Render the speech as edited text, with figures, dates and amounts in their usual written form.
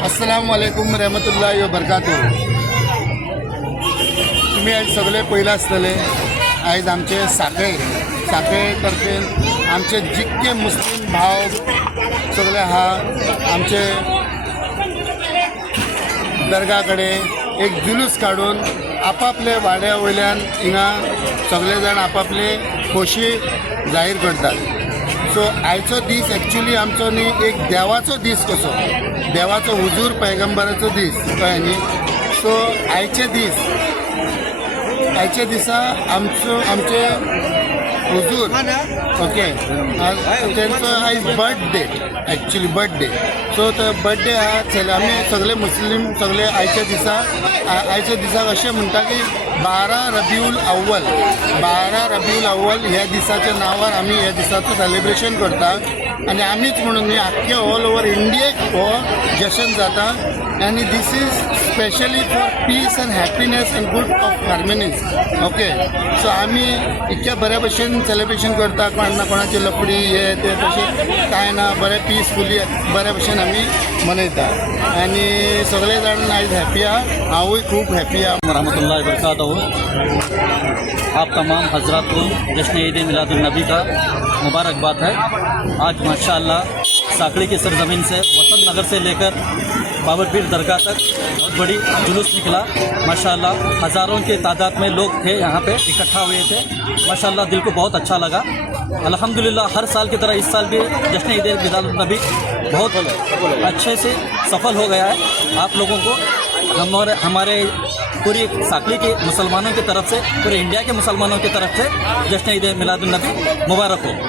अस्सलाम वालेकुम रहमतुल्लाहि व बरकातुहू। तुम्ही आज सगळे पयला आसतले आज आमचे साखळे तर्फे आमचे जितके मुस्लिम भाव सगळे आहा आमचे दर्गा कडेन एक जुलूस काढून आपापले वाड्या वयल्यान हिंगा सगळे जाण आपापले खोशी जाहीर करतात। सो आयचो दीस एक्चुअली आमचो न्ही एक देवाचो दीस कसो, देवाचो हुजूर पैगंबराचो दीस कळ्ळें न्ही। सो आयचे दिसा आमचे हुजूर ओके तेंचो आयज बर्थडे एक्चुअली बर्थडे। सो तो बर्थडे आहा आमी सगळे मुस्लीम सगळे आयच्या दिसाक अशें म्हणटा की 12 रबिउल अव्वल ह्या दिसाच्या नांवार आमी ह्या दिसाचो सेलिब्रेशन करता आनी आमीच म्हणून न्ही आख्खे ऑल ओवर इंडियेक हो जशन जाता आनी this is specially for peace and happiness and good of harmonies okay. So आमी इतक्या बऱ्या भशेन सेलिब्रेशन करता, कोणाची लफडी हे ते तशें कांय ना, बरें पीसफुली बऱ्या भशेन आमी मनयता आनी सगळे जाण आयज हॅपी आहा, हांवूय खूब हॅपी आहा। रहमतुल्लाहि व बरकातहू। आप तमाम हजरात को जश्न ईद मिलादुन्नबी का मुबारकबाद है। आज माशाअल्लाह साकड़ी की सरजमीन से वसंत नगर से लेकर बाबरपीर दरगाह तक बहुत बड़ी जुलूस निकला। माशाअल्लाह हज़ारों की तादाद में लोग थे, यहाँ पे इकट्ठा हुए थे। माशाअल्लाह दिल को बहुत अच्छा लगा। अल्हम्दुलिल्लाह हर साल की तरह इस साल भी जश्न ईद मिलादुन्नबी बहुत अच्छे से सफल हो गया है। आप लोगों को हमारे पूरी साकड़ी के मुसलमानों की तरफ से, पूरे इंडिया के मुसलमानों की तरफ से जश्न ईद मिलादुन्नबी मुबारक हो।